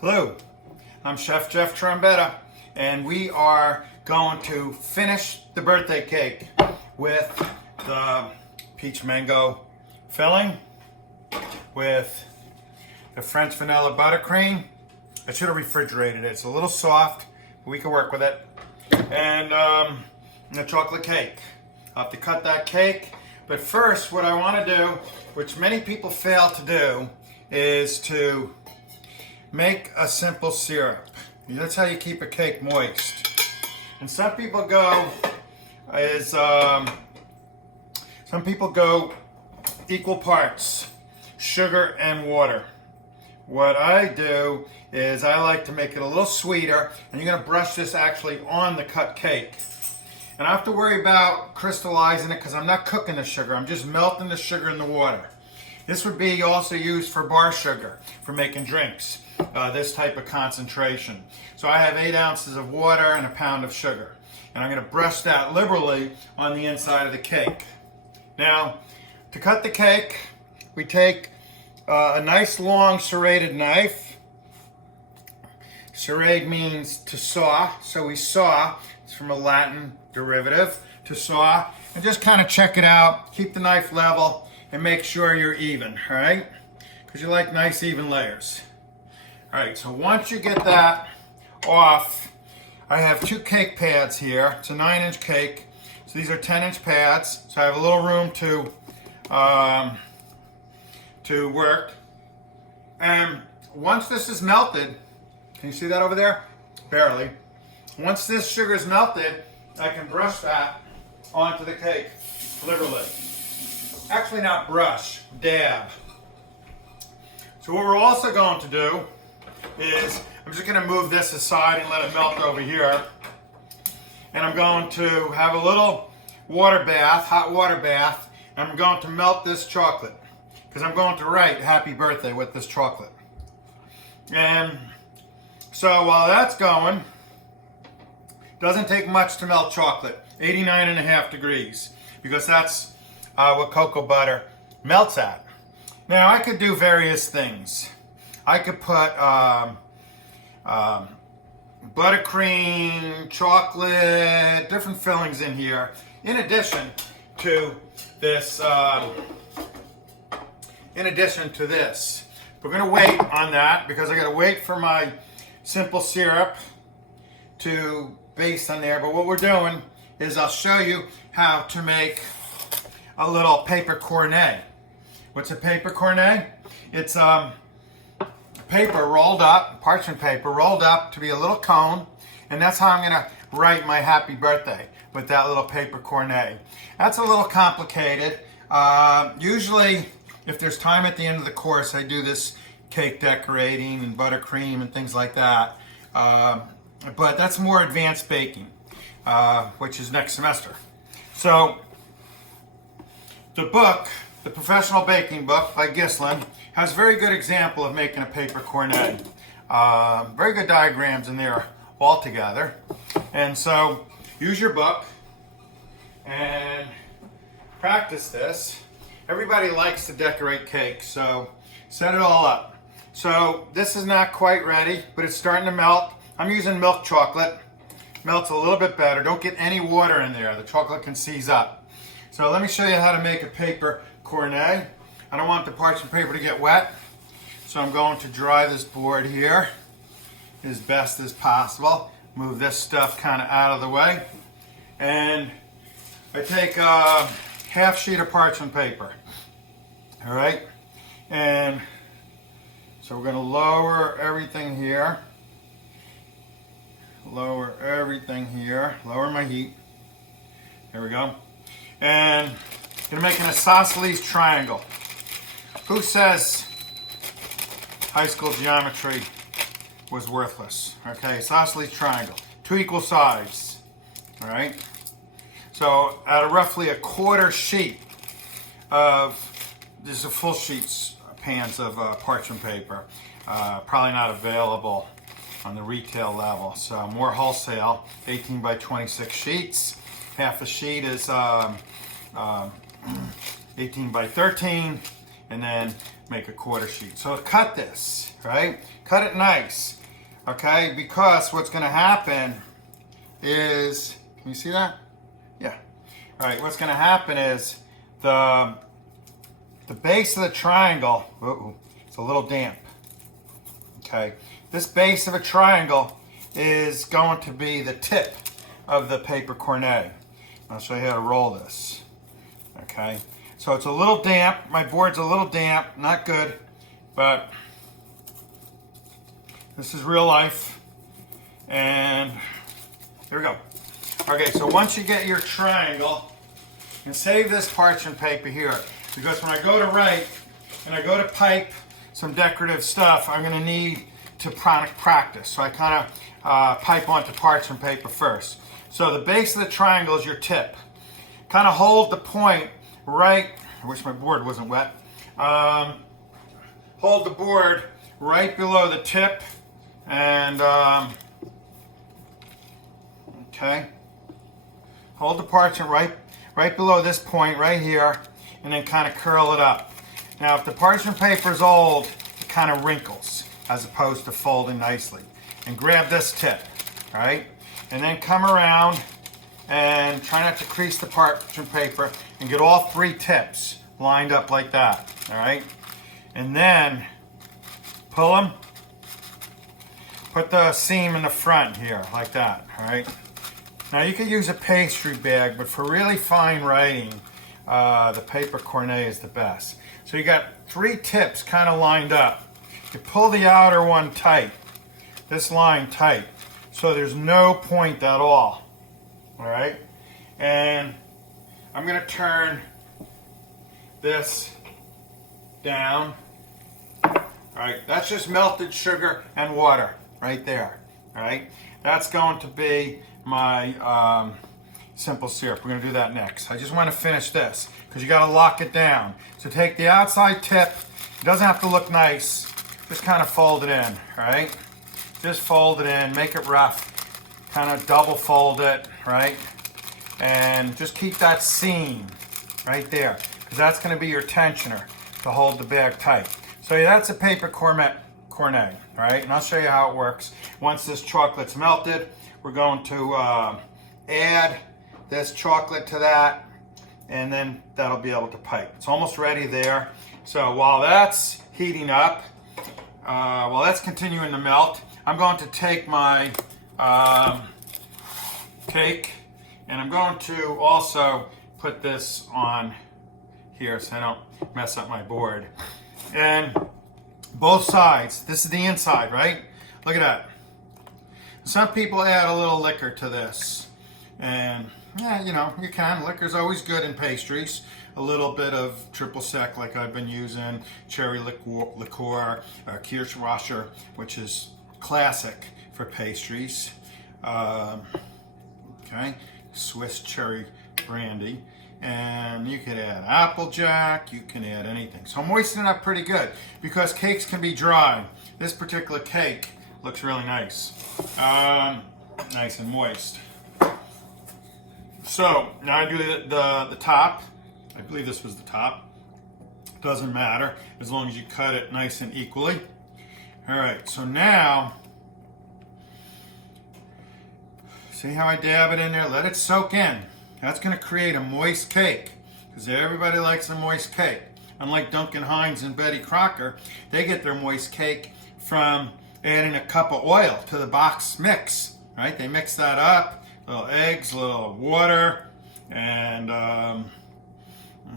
Hello, I'm Chef Jeff Trombetta, and we are going to finish the birthday cake with the peach mango filling, with the French vanilla buttercream. I should have refrigerated it. It's a little soft, but we can work with it. And the chocolate cake. I'll have to cut that cake. But first, what I want to do, which many people fail to do, is to make a simple syrup. That's how you keep a cake moist. And some people go equal parts sugar and water. What I do is I like to make it a little sweeter, and you're going to brush this actually on the cut cake. And I don't have to worry about crystallizing it because I'm not cooking the sugar. I'm just melting the sugar in the water. This would be also used for bar sugar, for making drinks, this type of concentration. So I have 8 ounces of water and a pound of sugar. And I'm going to brush that liberally on the inside of the cake. Now, to cut the cake, we take a nice long serrated knife. Serrate means to saw, so we saw. It's from a Latin derivative, to saw. And just kind of check it out, keep the knife level, and make sure you're even, all right? Because you like nice even layers. All right, so once you get that off, I have 2 cake pads here. It's a 9-inch cake. So these are 10-inch pads. So I have a little room to work. And once this is melted, can you see that over there? Barely. Once this sugar is melted, I can brush that onto the cake liberally. Actually, not brush, dab. So what we're also going to do is, I'm just going to move this aside and let it melt over here. And I'm going to have a little water bath, hot water bath, and I'm going to melt this chocolate. Because I'm going to write happy birthday with this chocolate. And so while that's going, doesn't take much to melt chocolate, 89.5 degrees, because that's what cocoa butter melts at. Now I could do various things. I could put buttercream, chocolate, different fillings in here, in addition to this. We're going to wait on that because I got to wait for my simple syrup to base on there. But what we're doing is I'll show you how to make a little paper cornet. What's a paper cornet? It's paper rolled up, parchment paper rolled up to be a little cone, and that's how I'm going to write my happy birthday, with that little paper cornet. That's a little complicated. Usually, if there's time at the end of the course, I do this cake decorating and buttercream and things like that. But that's more advanced baking, which is next semester. So the book, the Professional Baking Book by Gislin, has a very good example of making a paper cornet. Very good diagrams in there altogether. And so use your book and practice this. Everybody likes to decorate cakes, so set it all up. So this is not quite ready, but it's starting to melt. I'm using milk chocolate. Melts a little bit better. Don't get any water in there. The chocolate can seize up. So let me show you how to make a paper cornet. I don't want the parchment paper to get wet, so I'm going to dry this board here as best as possible. Move this stuff kind of out of the way. And I take a half sheet of parchment paper. All right? And so we're going to lower everything here. Lower everything here. Lower my heat. There we go. And I'm making an isosceles triangle. Who says high school geometry was worthless? Okay, isosceles triangle. 2 equal sides. All right. So out of roughly a quarter sheet of, this is a full sheets pans of parchment paper. Probably not available on the retail level. So more wholesale, 18 by 26 sheets. Half a sheet is 18 by 13, and then make a quarter sheet. So cut this, right? Cut it nice, okay? Because what's gonna happen is, can you see that? Yeah. All right, what's gonna happen is the base of the triangle, it's a little damp, okay? This base of a triangle is going to be the tip of the paper cornet. I'll show you how to roll this, okay? So it's a little damp, my board's a little damp, not good, but this is real life, and here we go. Okay, so once you get your triangle, you can save this parchment paper here, because when I go to write and I go to pipe some decorative stuff, I'm gonna need to practice. So I kind of pipe onto parchment paper first. So the base of the triangle is your tip. Kind of hold the point right, I wish my board wasn't wet. Hold the board right below the tip and, okay. Hold the parchment right below this point right here and then kind of curl it up. Now if the parchment paper is old, it kind of wrinkles as opposed to folding nicely. And grab this tip, all right? And then come around and try not to crease the parchment paper and get all three tips lined up like that, all right? And then pull them, put the seam in the front here like that, all right? Now you could use a pastry bag, but for really fine writing, the paper cornet is the best. So you got three tips kind of lined up. You pull the outer one tight, this line tight, so there's no point at all right? And I'm gonna turn this down. All right, that's just melted sugar and water right there, all right? That's going to be my simple syrup. We're gonna do that next. I just wanna finish this because you gotta lock it down. So take the outside tip, it doesn't have to look nice, just kind of fold it in, all right? Just fold it in, make it rough, kind of double fold it, right? And just keep that seam right there because that's gonna be your tensioner to hold the bag tight. So that's a paper cornet, all right? And I'll show you how it works. Once this chocolate's melted, we're going to add this chocolate to that, and then that'll be able to pipe. It's almost ready there. So while that's heating up, while that's continuing to melt, I'm going to take my cake, and I'm going to also put this on here so I don't mess up my board. And both sides, this is the inside, right? Look at that. Some people add a little liquor to this. And yeah, you know, you can. Liquor's always good in pastries. A little bit of triple sec like I've been using, cherry liqueur, Kirschwasser, which is classic for pastries. Okay, Swiss cherry brandy. And you could add Applejack, you can add anything. So I'm moistening it up pretty good because cakes can be dry. This particular cake looks really nice. Nice and moist. So now I do the top. I believe this was the top. Doesn't matter as long as you cut it nice and equally. All right, so now, see how I dab it in there? Let it soak in. That's going to create a moist cake because everybody likes a moist cake. Unlike Duncan Hines and Betty Crocker, they get their moist cake from adding a cup of oil to the box mix, right? They mix that up, little eggs, little water, and I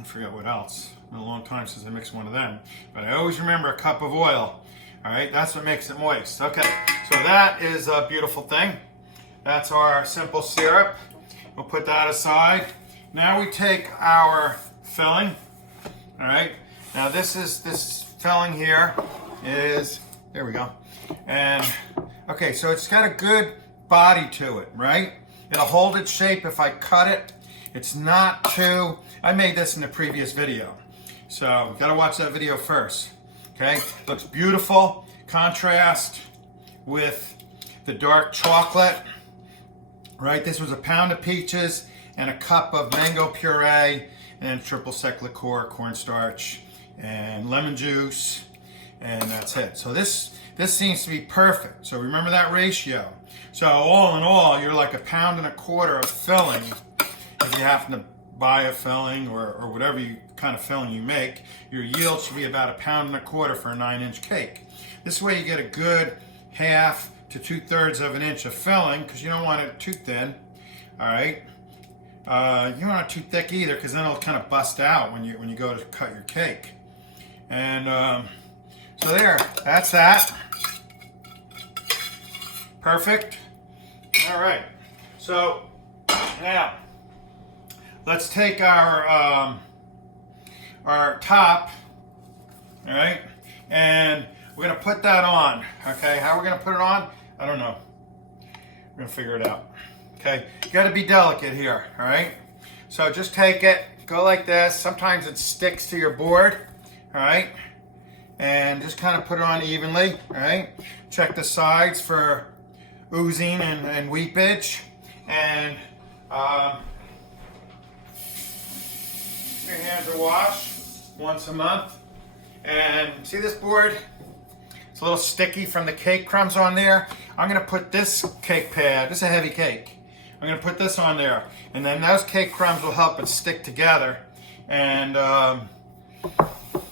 forget what else. It's been a long time since I mixed one of them, but I always remember a cup of oil. All right, that's what makes it moist. Okay, so that is a beautiful thing. That's our simple syrup. We'll put that aside. Now we take our filling. All right. Now this filling here is, there we go. And okay, so it's got a good body to it, right? It'll hold its shape if I cut it. It's not too, I made this in the previous video. So gotta watch that video first. Okay, looks beautiful. Contrast with the dark chocolate. Right, this was a pound of peaches and a cup of mango puree and triple sec liqueur, cornstarch, and lemon juice, and that's it. So this seems to be perfect. So remember that ratio. So all in all, you're like 1.25 pounds of filling. If you happen to buy a filling or whatever kind of filling you make, your yield should be about 1.25 pounds for a 9-inch cake. This way you get a good 1/2 to 2/3 of an inch of filling, because you don't want it too thin. All right. You don't want it too thick either, because then it'll kind of bust out when you go to cut your cake. And so there, that's that. Perfect. All right. So now let's take our top, all right, and we're gonna put that on. Okay, how we're gonna put it on, I don't know. We're gonna figure it out. Okay, you gotta be delicate here, all right? So just take it, go like this. Sometimes it sticks to your board, all right? And just kind of put it on evenly, all right? Check the sides for oozing and weepage. And your hands are washed once a month. And see this board? It's a little sticky from the cake crumbs on there. I'm gonna put this cake pad, this is a heavy cake. I'm gonna put this on there. And then those cake crumbs will help it stick together. And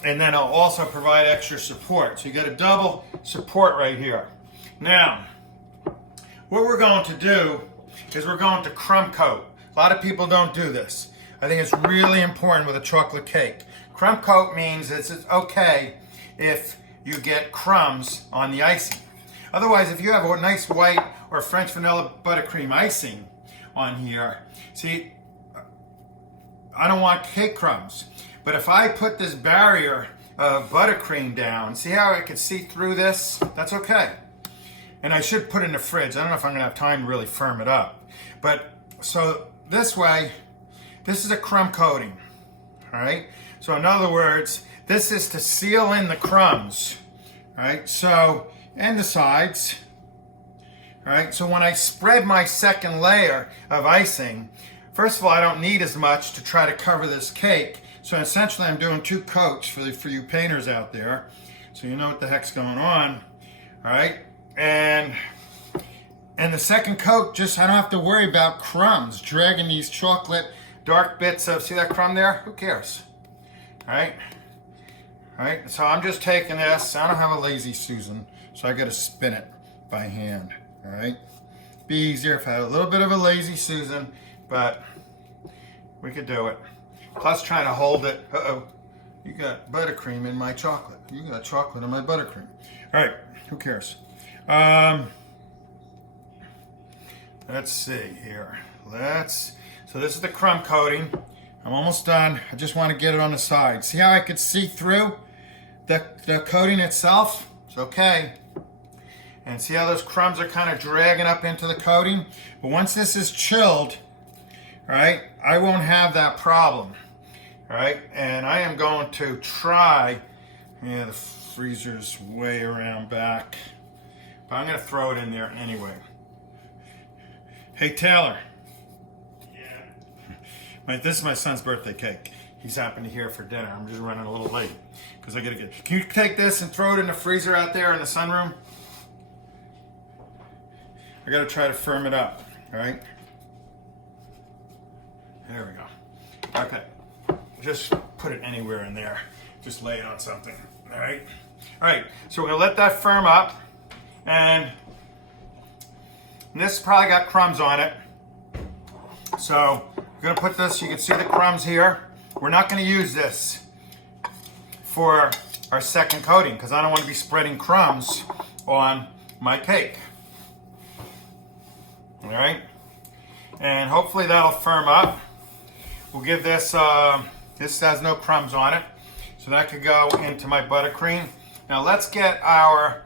then it'll also provide extra support. So you got a double support right here. Now, what we're going to do is we're going to crumb coat. A lot of people don't do this. I think it's really important with a chocolate cake. Crumb coat means it's okay if you get crumbs on the icing. Otherwise, if you have a nice white or French vanilla buttercream icing on here, see, I don't want cake crumbs. But if I put this barrier of buttercream down, see how I can see through this? That's okay. And I should put it in the fridge. I don't know if I'm gonna have time to really firm it up. But so this way, this is a crumb coating, all right? So in other words, this is to seal in the crumbs, all right? So, and the sides, all right? So when I spread my second layer of icing, first of all, I don't need as much to try to cover this cake. So essentially I'm doing 2 coats for you painters out there. So you know what the heck's going on, all right? And the second coat, just I don't have to worry about crumbs dragging these chocolate dark bits of, see that crumb there? Who cares? All right? All right, so I'm just taking this. I don't have a lazy Susan, so I gotta spin it by hand, all right? Be easier if I had a little bit of a lazy Susan, but we could do it. Plus trying to hold it, uh-oh, you got buttercream in my chocolate. You got chocolate in my buttercream. All right, who cares? Let's see here. So this is the crumb coating. I'm almost done. I just want to get it on the side. See how I could see through the coating itself? It's okay. And see how those crumbs are kind of dragging up into the coating? But once this is chilled, all right, I won't have that problem. All right, and I am going to try, yeah, the freezer's way around back, but I'm gonna throw it in there anyway. Hey Taylor. Yeah. This is my son's birthday cake. He's happened to here for dinner. I'm just running a little late because I gotta get. Can you take this and throw it in the freezer out there in the sunroom? I gotta try to firm it up. All right. There we go. Okay. Just put it anywhere in there. Just lay it on something. All right. All right. So we're gonna let that firm up, and this probably got crumbs on it. So we're gonna put this. You can see the crumbs here. We're not gonna use this for our second coating because I don't want to be spreading crumbs on my cake. All right. And hopefully that'll firm up. We'll give this. This has no crumbs on it, so that could go into my buttercream. Now let's get our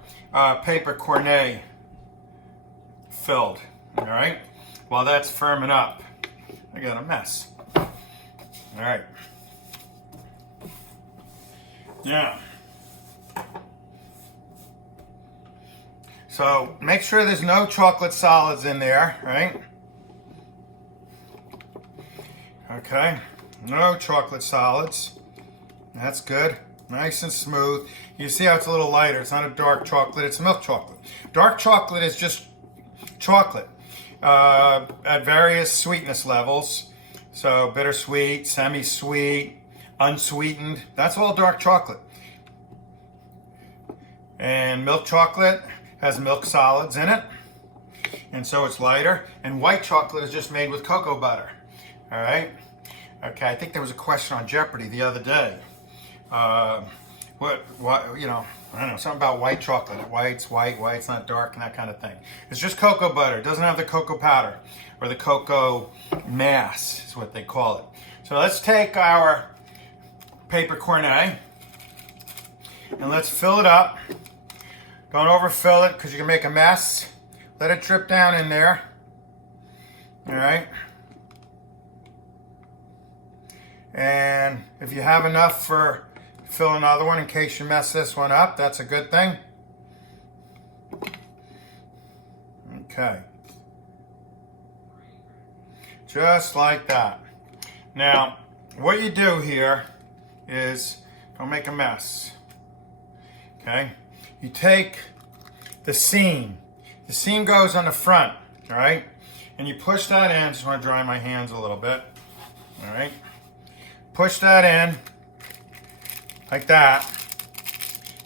paper cornet filled, all right? While that's firming up. I got a mess. All right. Yeah. So make sure there's no chocolate solids in there, right? Okay. No chocolate solids. That's good. Nice and smooth. You see how it's a little lighter. It's not a dark chocolate, it's milk chocolate. Dark chocolate is just chocolate at various sweetness levels. So bittersweet, semi-sweet, unsweetened. That's all dark chocolate. And milk chocolate has milk solids in it. And so it's lighter. And white chocolate is just made with cocoa butter. All right? Okay, I think there was a question on Jeopardy the other day. What, you know, I don't know, something about white chocolate. White's not dark, and that kind of thing. It's just cocoa butter. It doesn't have the cocoa powder or the cocoa mass is what they call it. So let's take our paper cornet and let's fill it up. Don't overfill it because you can make a mess. Let it drip down in there. All right. And if you have enough for fill another one in case you mess this one up, that's a good thing. Okay. Just like that. Now, what you do here is, don't make a mess. Okay? You take the seam. The seam goes on the front, all right? And you push that in. Just want to dry my hands a little bit. All right? Push that in like that,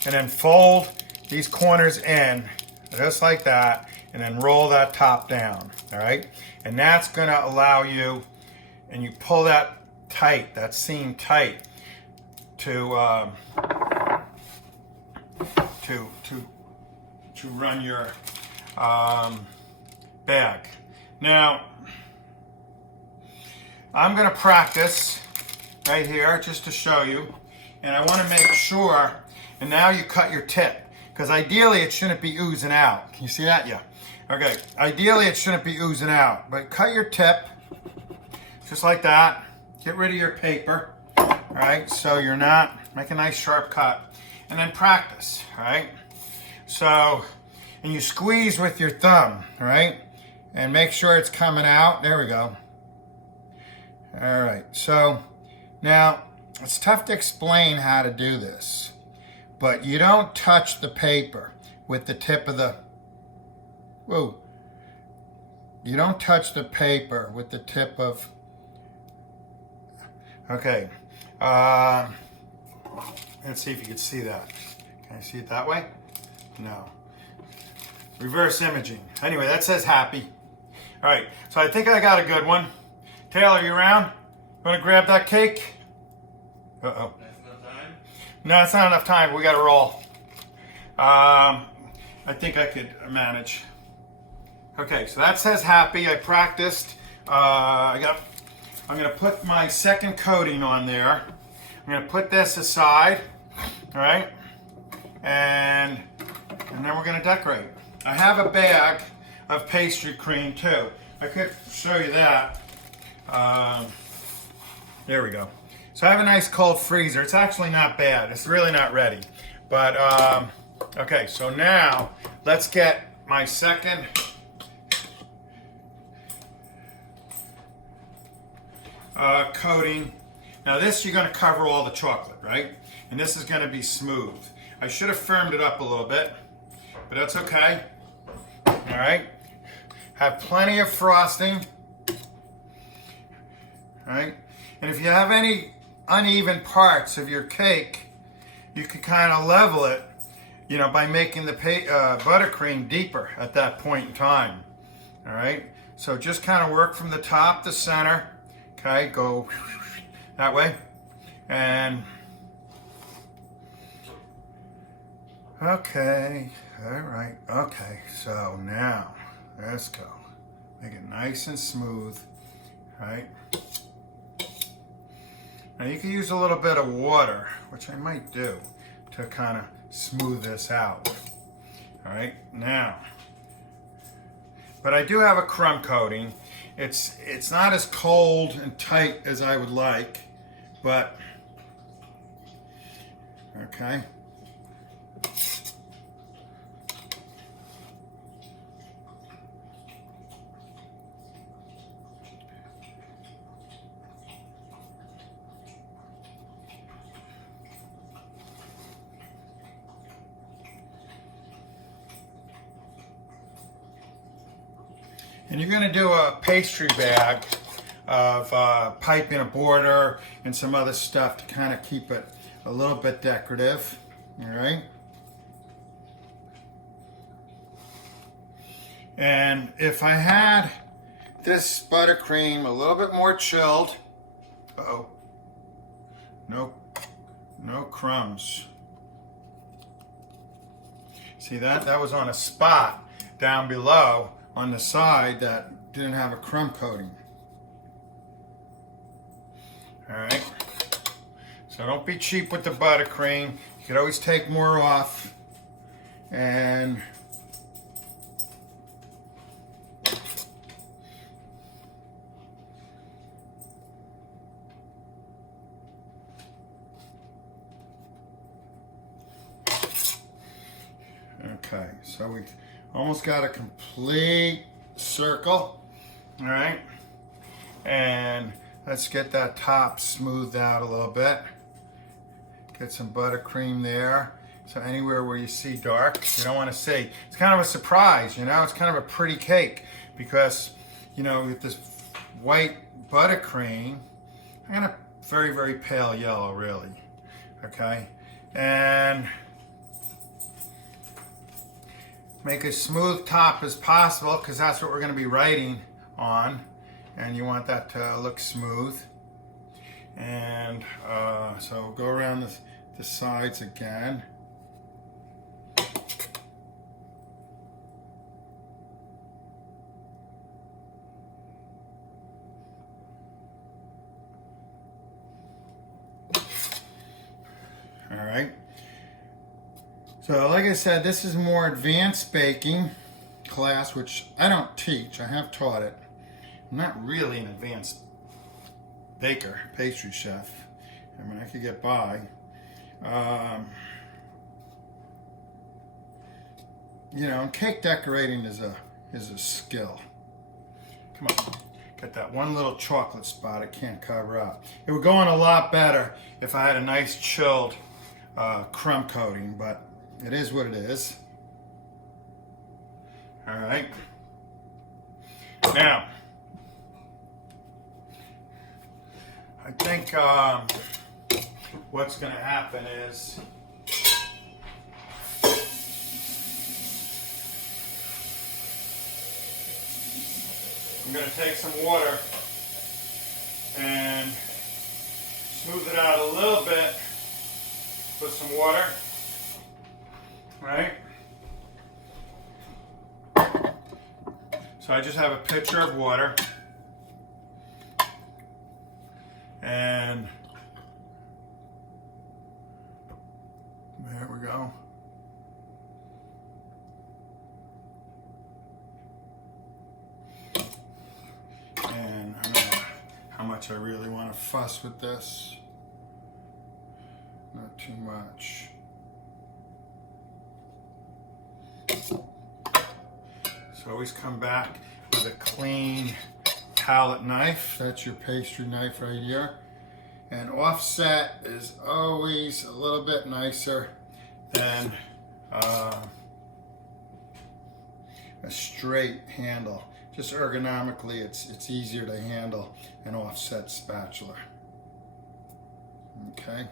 and then fold these corners in just like that, and then roll that top down, all right? And that's gonna allow you, and you pull that tight, that seam tight, to run your bag. Now, I'm gonna practice right here just to show you. And I want to make sure, and now you cut your tip, because ideally it shouldn't be oozing out. Can you see that? Yeah. Okay, ideally it shouldn't be oozing out, but cut your tip, just like that. Get rid of your paper, all right, so you're not, make a nice sharp cut, and then practice, all right? So, and you squeeze with your thumb, all right? And make sure it's coming out, there we go. All right, so now, it's tough to explain how to do this, but you don't touch the paper with the tip of the, whoa. You don't touch the paper with the tip of, okay. Let's see if you can see that. Can I see it that way? No. Reverse imaging. Anyway, that says happy. All right, so I think I got a good one. Taylor, you around? You want to grab that cake? Uh-oh. That's enough time? No, it's not enough time. We got to roll. I think I could manage. Okay, so that says happy. I practiced. I'm going to put my second coating on there. I'm going to put this aside. All right? And then we're going to decorate. I have a bag of pastry cream too. I could show you that. There we go. So I have a nice cold freezer. It's actually not bad. It's really not ready. But, okay, so now let's get my second coating. Now this, you're gonna cover all the chocolate, right? And this is gonna be smooth. I should have firmed it up a little bit, but that's okay. All right? Have plenty of frosting. All right? And if you have any uneven parts of your cake, you can kind of level it, you know, by making the buttercream deeper at that point in time. All right, so just kind of work from the top to center. Okay, go that way, and okay, all right, okay. So now let's go. Make it nice and smooth. All right. Now you can use a little bit of water, which I might do, to kind of smooth this out. All right, now, but I do have a crumb coating. It's not as cold and tight as I would like, but okay. And you're going to do a pastry bag of piping, a border, and some other stuff to kind of keep it a little bit decorative. All right. And if I had this buttercream a little bit more chilled, uh-oh, no crumbs. See that? That was on a spot down below on the side that didn't have a crumb coating. All right. So don't be cheap with the buttercream. You could always take more off. And okay, so we almost got a complete circle. All right. And let's get that top smoothed out a little bit. Get some buttercream there. So anywhere where you see dark, you don't want to see. It's kind of a surprise, you know? It's kind of a pretty cake because, you know, with this white buttercream, I got a very, very pale yellow, really. Okay? And make a smooth top as possible because that's what we're going to be writing on. And you want that to look smooth. And so go around the sides again. All right. So like I said, this is more advanced baking class, which I don't teach. I have taught it. I'm not really an advanced baker, pastry chef. I mean, I could get by. You know, cake decorating is a skill. Come on, got that one little chocolate spot I can't cover up. It would go on a lot better if I had a nice chilled crumb coating, but it is what it is. All right. Now, I think what's going to happen is I'm going to take some water and smooth it out a little bit with some water, right? So I just have a pitcher of water. And there we go. And I don't know how much I really want to fuss with this. Not too much. So always come back with a clean palette knife. That's your pastry knife right here. And offset is always a little bit nicer than a straight handle. Just ergonomically, it's easier to handle an offset spatula. Okay.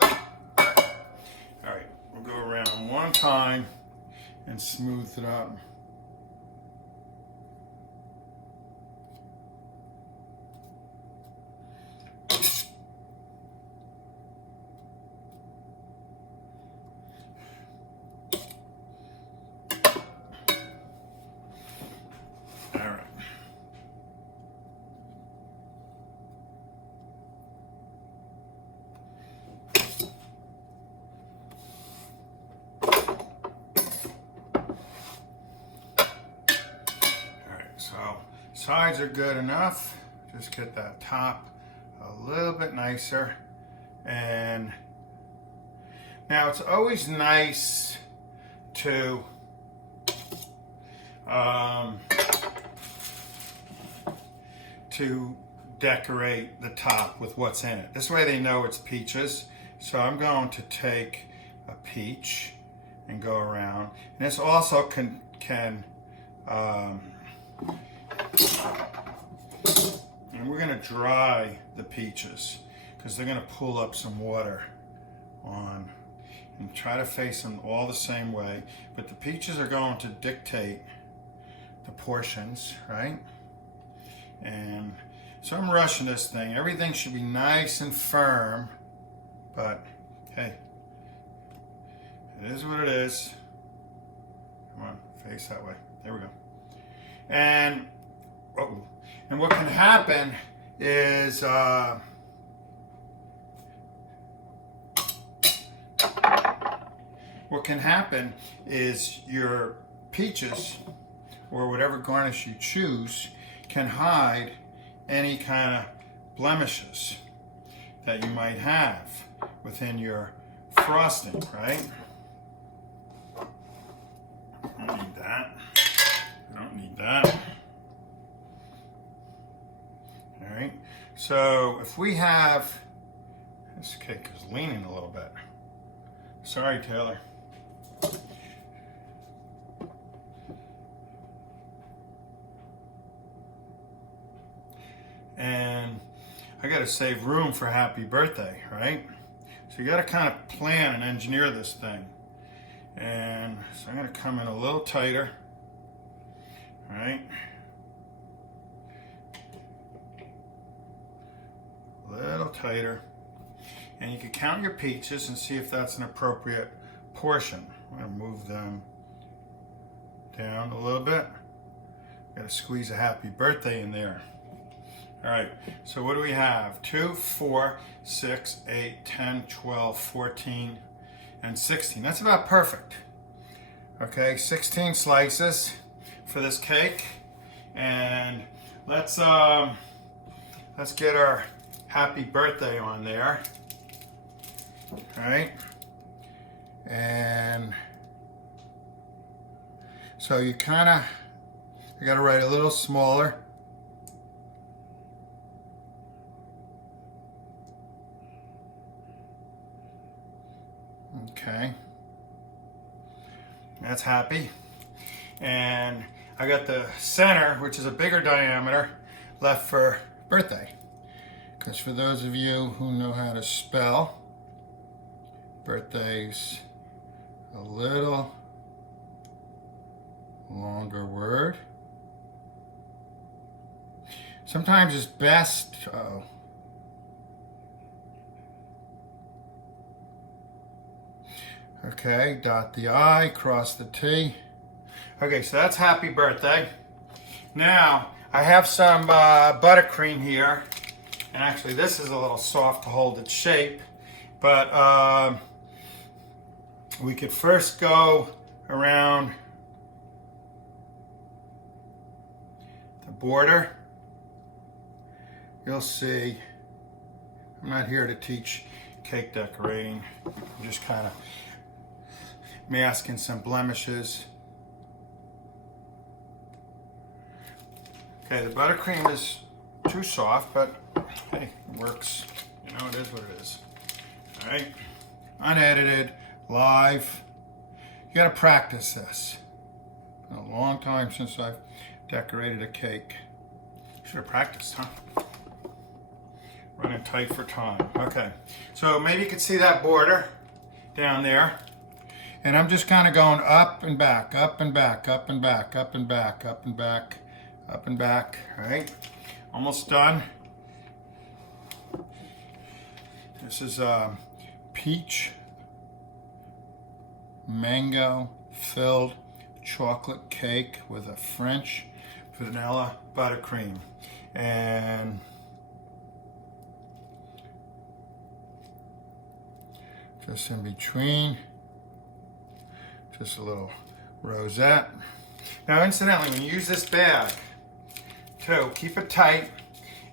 All right, we'll go around one time and smooth it up. So sides are good enough. Just get that top a little bit nicer. And now it's always nice to decorate the top with what's in it. This way they know it's peaches. So I'm going to take a peach and go around. And this also can And we're gonna dry the peaches because they're gonna pull up some water on, and try to face them all the same way. But the peaches are going to dictate the portions, right? And so I'm rushing this thing. Everything should be nice and firm, but hey, it is what it is. Come on, face that way. There we go. And what can happen is your peaches or whatever garnish you choose can hide any kind of blemishes that you might have within your frosting, right? I don't need that. I don't need that. All right. So if we have, this cake is leaning a little bit. Sorry, Taylor. And I got to save room for happy birthday, right? So you got to kind of plan and engineer this thing. And so I'm going to come in a little tighter, all right? A little tighter. And you can count your peaches and see if that's an appropriate portion. I'm going to move them down a little bit. Got to squeeze a happy birthday in there. All right, so what do we have? 2, 4, 6, 8, 10, 12, 14, and 16. That's about perfect. Okay, 16 slices for this cake. And let's get our happy birthday on there. All right. And so you I got to write a little smaller. Okay, that's happy. And I got the center, which is a bigger diameter, left for birthday. Because for those of you who know how to spell, birthday's a little longer word. Sometimes it's best, okay, dot the I, cross the T. Okay, so that's happy birthday. Now, I have some buttercream here. And actually, this is a little soft to hold its shape. But we could first go around the border. You'll see, I'm not here to teach cake decorating. I'm just kind of masking some blemishes. Okay, the buttercream is too soft, but hey, it works. You know, it is what it is. All right, unedited, live. You gotta practice this. Been a long time since I've decorated a cake. Should have practiced, huh? Running tight for time. Okay, so maybe you can see that border down there. And I'm just kind of going up and back, up and back, up and back, up and back, up and back, up and back. All right, almost done. This is peach mango filled chocolate cake with a French vanilla buttercream. And just in between, just a little rosette. Now, incidentally, when you use this bag, too, keep it tight.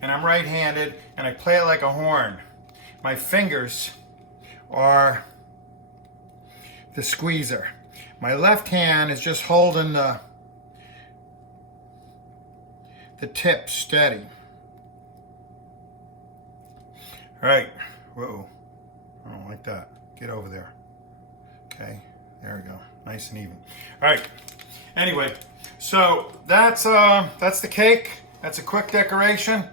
And I'm right-handed, and I play it like a horn. My fingers are the squeezer. My left hand is just holding the tip steady. All right. Whoa. I don't like that. Get over there. Okay. There we go. Nice and even. All right. Anyway, So that's the cake. That's a quick decoration,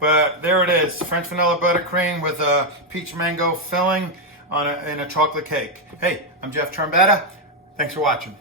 but there it is: French vanilla buttercream with a peach mango filling in a chocolate cake. Hey, I'm Jeff Trombetta. Thanks for watching.